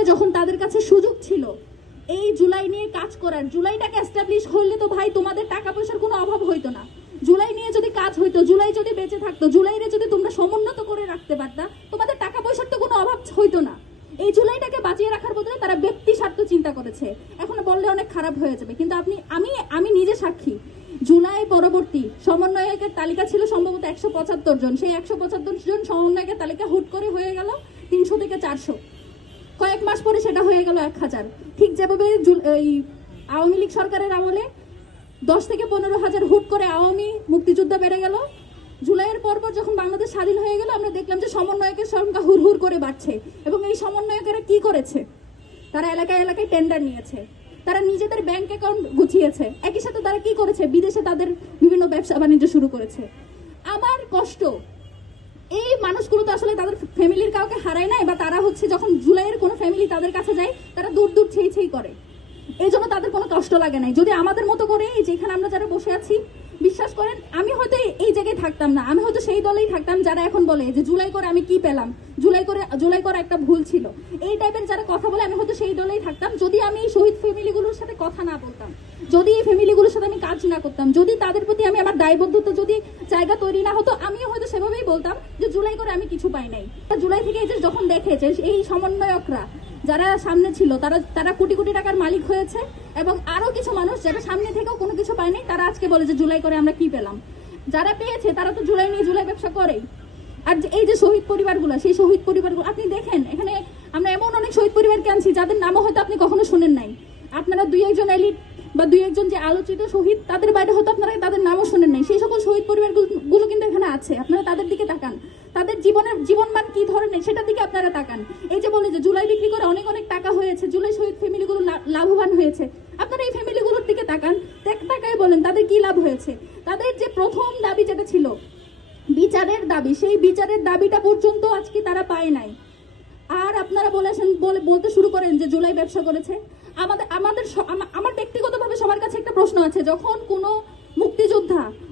জুলাইয়ে যখন তাদের কাছে সুযোগ ছিল এই জুলাই নিয়ে কাজ করার, জুলাইটাকে এস্টাবলিশ হলে তো ভাই তোমাদের টাকা পয়সার কোনো অভাব হইতো না। জুলাই নিয়ে যদি কাজ হইতো, জুলাই যদি বেঁচে থাকতো, জুলাইরে যদি তোমরা সমুন্নত করে রাখতে পারতা, তোমাদের টাকা পয়সার তো কোনো অভাব হইতো না। এই জুলাইটাকে বাঁচিয়ে রাখার বদলে তারা ব্যক্তি স্বার্থ চিন্তা করেছে। এখন বললে অনেক খারাপ হয়ে যাবে, কিন্তু আমি নিজে সাক্ষী। জুলাই পরবর্তী সমন্বয়কের তালিকা ছিল সম্ভবত 175 জন। সেই 175 জন সমন্বয়কের তালিকা হুট করে হয়ে গেল 300 থেকে 400। কয়েক মাস পরে সেটা হয়ে গেল 1000। ঠিক যেভাবে আওয়ামী লীগ সরকারের আমলে 10 থেকে 15,000 হুট করে আওয়ামী মুক্তিযোদ্ধা বেড়ে গেল, জুলাইয়ের পরপর যখন বাংলাদেশ স্বাধীন হয়ে গেল আমরা দেখলাম যে সমন্বয়কের সংখ্যা হুড় হুড় করে বাড়ছে। এবং এই সমন্বয়কেরা কি করেছে? তারা এলাকায় এলাকায় টেন্ডার নিয়েছে, তারা নিজেদের ব্যাংক অ্যাকাউন্ট গুছিয়েছে, একই সাথে তারা কি করেছে? বিদেশে তাদের বিভিন্ন ব্যবসা বাণিজ্য শুরু করেছে। আমার কষ্ট, এই মানুষগুলো তো আসলে তাদের ফ্যামিলির কাউকে হারায় নাই, বা তারা হচ্ছে যখন জুলাইয়ের কোনো ফ্যামিলি তাদের কাছে যায় তারা দূর দূর ছেই করে, এই জন্য তাদের কোনো কষ্ট লাগে নাই। যদি আমাদের মতো করে যেখানে আমরা যারা বসে আছি, বিশ্বাস করেন আমি হয়তো এই জায়গায় থাকতাম না, আমি হয়তো সেই দলেই থাকতাম যারা এখন বলে যে জুলাই করে আমি কি পেলাম, জুলাই করে একটা ভুল ছিল, এই টাইপের যারা কথা বলে আমি হয়তো সেই দলেই থাকতাম যদি আমি এই শহীদ ফ্যামিলিগুলোর সাথে কথা না বলতাম, যদি এই ফ্যামিলিগুলোর সাথে আমি কাজ না করতাম, যদি তাদের প্রতি আমি আমার দায়বদ্ধতা যদি জায়গা তৈরি না হতো, আমিও হয়তো সেভাবেই বলতাম যে জুলাই করে আমি কিছু পাই নাই। জুলাই থেকে এই যে যখন দেখেছে এই সমন্বয়করা যারা সামনে ছিল তারা কোটি কোটি টাকার মালিক হয়েছে, এবং আরো কিছু মানুষ যারা সামনে থেকেও কোনো কিছু পায়নি তারা আজকে বলে যে জুলাই করে আমরা কি পেলাম। যারা পেয়েছে তারা তো জুলাই নিয়ে জুলাই ব্যবসা করেই। আর এই যে শহীদ পরিবারগুলো, সেই শহীদ পরিবারগুলো আপনি দেখেন, এখানে আমরা এমন অনেক শহীদ পরিবারকে আনছি যাদের নামও হয়তো আপনি কখনো শোনেন নাই। আপনারা দুই একজন এলিট বা দুই একজন যে আলোচিত শহীদ তাদের বাইরে হয়তো আপনারা তাদের নামও শোনেন নাই। সেই সকল শহীদ পরিবারগুলো কিন্তু এখানে আছে, আপনারা তাদের দিকে তাকান, তাদের জীবনমান কি ধরনের সেটার দিকে আপনারা তাকান। এই যে বলে যে জুলাই বিক্রি করে অনেক অনেক টাকা হয়েছে, জুলাই শহীদ ফ্যামিলিগুলো লাভবান হয়েছে, আপনারা এই ফ্যামিলিগুলোর দিকে তাকান, তাকায় বলেন তাদের কি লাভ হয়েছে। তাদের যে প্রথম দাবি যেটা ছিল বিচারের দাবি, সেই বিচারের দাবিটা পর্যন্ত আজকে তারা পায় নাই। আর আপনারা বলতে শুরু করেন যে জুলাই ব্যবসা করেছে। আমার ব্যক্তিগতভাবে সবার কাছে একটা প্রশ্ন আছে, যখন কোনো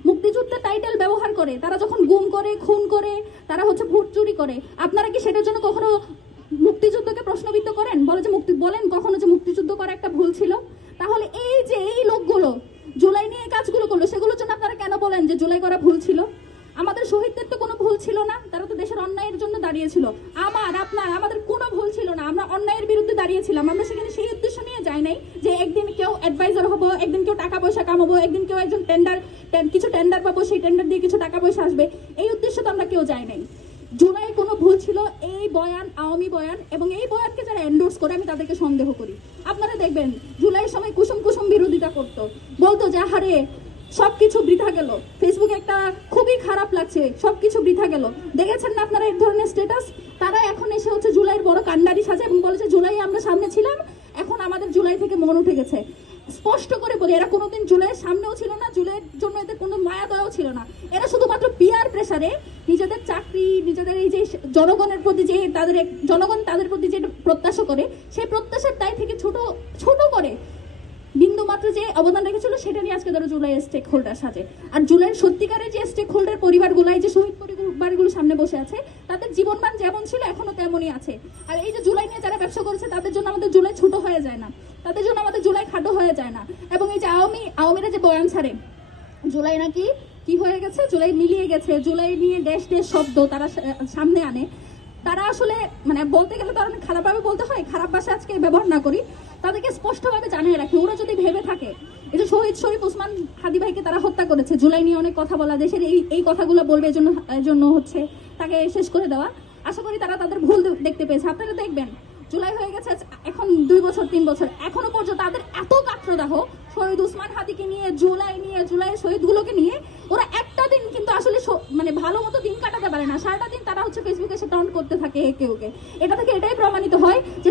মুক্তিযোদ্ধা টাইটেল ব্যবহার করে, তারা যখন গুম করে, খুন করে, তারা হচ্ছে ভোট চুরি করে, আপনারা কি সেটার জন্য কখনো মুক্তিযুদ্ধকে প্রশ্নবিদ্ধ করেন? বলেন কখনো যে মুক্তিযুদ্ধ করা একটা ভুল ছিল? তাহলে এই যে এই লোকগুলো জুলাই নিয়ে কাজগুলো করলো, সেগুলোর জন্য আপনারা কেন বলেন যে জুলাই করা ভুল ছিল? আমাদের শহীদদের তো কোনো ভুল ছিল না, তারা তো দেশের অন্যায়ের জন্য দাঁড়িয়েছিল। আমাদের কোনো ভুল ছিল না, আমরা অন্যায়ের বিরুদ্ধে দাঁড়িয়েছিলাম। আমরা সেখানে সেই উদ্দেশ্য নিয়ে যাই নাই যে একদিন কেউ অ্যাডভাইজার হবো, একদিন কেউ টাকা পয়সা কামাবো, একদিন কেউ একজন কিছু টেন্ডার পাবো, সেই টেন্ডার দিয়ে কিছু টাকা পয়সা আসবে, এই উদ্দেশ্য তো আমরা কেউ যাই নাই। জুলাই কোনো ভুল ছিল এই বয়ান আওয়ামী বয়ান, এবং এই বয়ানকে যারা এন্ডোর্স করে আমি তাদেরকে সন্দেহ করি। আপনারা দেখবেন জুলাইয়ের সময় কুসুম বিরোধিতা করতো, বলতো যে হারে সবকিছু বৃথা গেল, ফেসবুকে একটা খুবই খারাপ লাগছে, সবকিছু বৃথা গেল। দেখেছেন না আপনারা এই ধরনের স্ট্যাটাস? তারা এখন এসে হচ্ছে জুলাইয়ের বড় কান্ডারি সাজে এবং বলেছে জুলাই আমরা সামনে ছিলাম, এখন আমাদের জুলাই থেকে মন উঠে গেছে। স্পষ্ট করে বলি, এরা কোনোদিন জুলাইয়ের সামনেও ছিল না, জুলাইয়ের জন্য এদের কোনো মায়া দয়াও ছিল না। এরা শুধুমাত্র পিআর প্রেসারে নিজেদের চাকরি, নিজেদের এই যে জনগণের প্রতি যে জনগণ তাদের প্রতি যে প্রত্যাশা করে, সেই প্রত্যাশার দায় থেকে ছোট করে বিন্দু মাত্র যে অবদান রেখেছিল সেটা নিয়ে আজকে ধরো জুলাইয়ের স্টেক হোল্ডার সাজে। আর জুলাইয়ের সত্যিকারের যে স্টেক হোল্ডার পরিবারগুলো, এই যে শহীদ পরিবারগুলো সামনে বসে আছে, তাদের জীবনমান যেমন ছিল এখনো তেমনই আছে। আর এই যে জুলাই নিয়ে যারা ব্যবসা করেছে তাদের জন্য আমাদের জুলাই ছোট হয়ে যায় না, তাদের জন্য আমাদের জুলাই খাটো হয়ে যায় না। এবং এই যে আওয়ামীরা যে বয়ান ছাড়ে জুলাই নাকি কি হয়ে গেছে, জুলাই মিলিয়ে গেছে, জুলাই নিয়ে দেশ শব্দ তারা সামনে আনে, তারা আসলে মানে বলতে গেলে তো অনেক খারাপভাবে বলতে হয়, খারাপ ভাষা আজকে ব্যবহার না করি, তাদেরকে স্পষ্টভাবে জানিয়ে রাখি, ওরা যদি ভেবে থাকে এই যে শহীদ শরীফ ওসমান হাদি ভাইকে তারা হত্যা করেছে, জুলাই নিয়ে অনেক কথা বলা, দেশের এই কথাগুলো বলবে, এজন্য হচ্ছে তাকে শেষ করে দেওয়া, আশা করি তারা তাদের ভুল দেখতে পেয়েছে। আপনারা দেখবেন জুলাই হয়ে গেছে এখন 2 বছর 3 বছর, এখনো পর্যন্ত তাদের এত কাত্রদাহ শহীদ ওসমান হাদিকে নিয়ে, জুলাইয়ের শহীদগুলোকে নিয়ে ওরা একটা দিন কিন্তু আসলে মানে ভালো মতো দিন কাটাতে পারে না। সারাটা দিন তারা হচ্ছে ফেসবুকে এসে টন্ট করতে থাকে একে ওকে। এটা থেকে এটাই প্রমাণিত হয় যে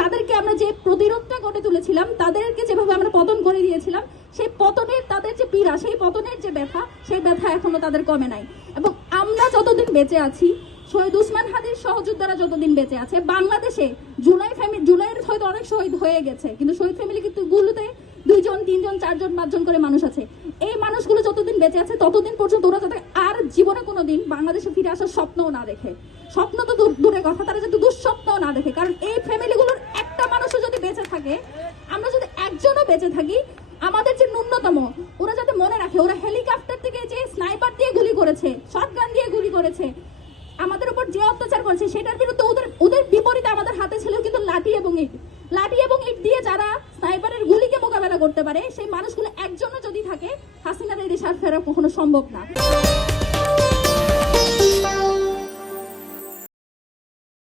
তাদেরকে আমরা যে প্রতিরোধটা গড়ে তুলেছিলাম, তাদেরকে যেভাবে আমরা পতন করে দিয়েছিলাম, সেই পতনের তাদের যে পীড়া, সেই পতনের যে ব্যথা, সেই ব্যথা এখনো তাদের কমে নাই। এবং আমরা যতদিন বেঁচে আছি, শহীদ ওসমান হাদির সহযোদ্ধারা যতদিন বেঁচে আছে, বাংলাদেশে জুলাইয়ের হয়তো অনেক শহীদ হয়ে গেছে, কিন্তু শহীদ ফ্যামিলি কিন্তু গুলোতে 2 জন 3 জন 4 জন 5 জন করে মানুষ আছে। এই মানুষগুলো যতদিন বেঁচে আছে ততদিন পর্যন্ত ওরা যাতে আর জীবনে কোনোদিন বাংলাদেশে ফিরে আসার স্বপ্নও না দেখে, স্বপ্ন তো দূরে কথা, তারা যাতে দুঃস্বপ্নও না দেখে, কারণ এই ফ্যামিলিগুলোর থাকে, আমরা যদি একজনও বেঁচে থাকি, আমাদের যে ন্যূনতম, ওরা যাতে মনে রাখে ওরা হেলিকপ্টার থেকে যে স্নাইপার দিয়ে গুলি করেছে, শটগান দিয়ে গুলি করেছে, আমাদের উপর যে অত্যাচার করেছে, সেটার বিরুদ্ধে ওদের বিপরীতে আমাদের হাতে ছিল কিন্তু লাঠি এবং ইট দিয়ে যারা স্নাইপারের গুলিকে মোকাবেলা করতে পারে, সেই মানুষগুলো একজনও যদি থাকে, হাসিনার এই দেশ আর ফেরা কখনো সম্ভব না।